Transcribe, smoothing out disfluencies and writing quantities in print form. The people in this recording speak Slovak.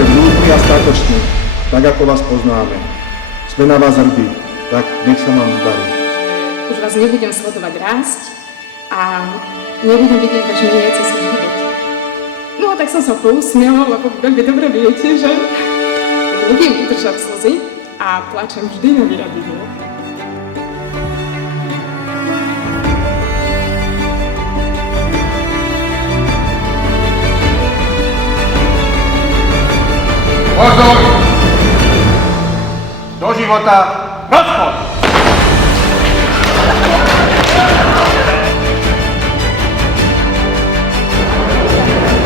buďte múdri a statoční, tak ako vás poznáme. Sme na vás hrdí, tak nech sa vám darí. Už vás nebudem sledovať rásť a nebudem vidieť váš meniaci sa život. No tak som sa pousmiala, lebo veľmi dobre viete, že neviem udržať slzy a plačem vždy na vyradidlo. Pozor! Do života rozchod!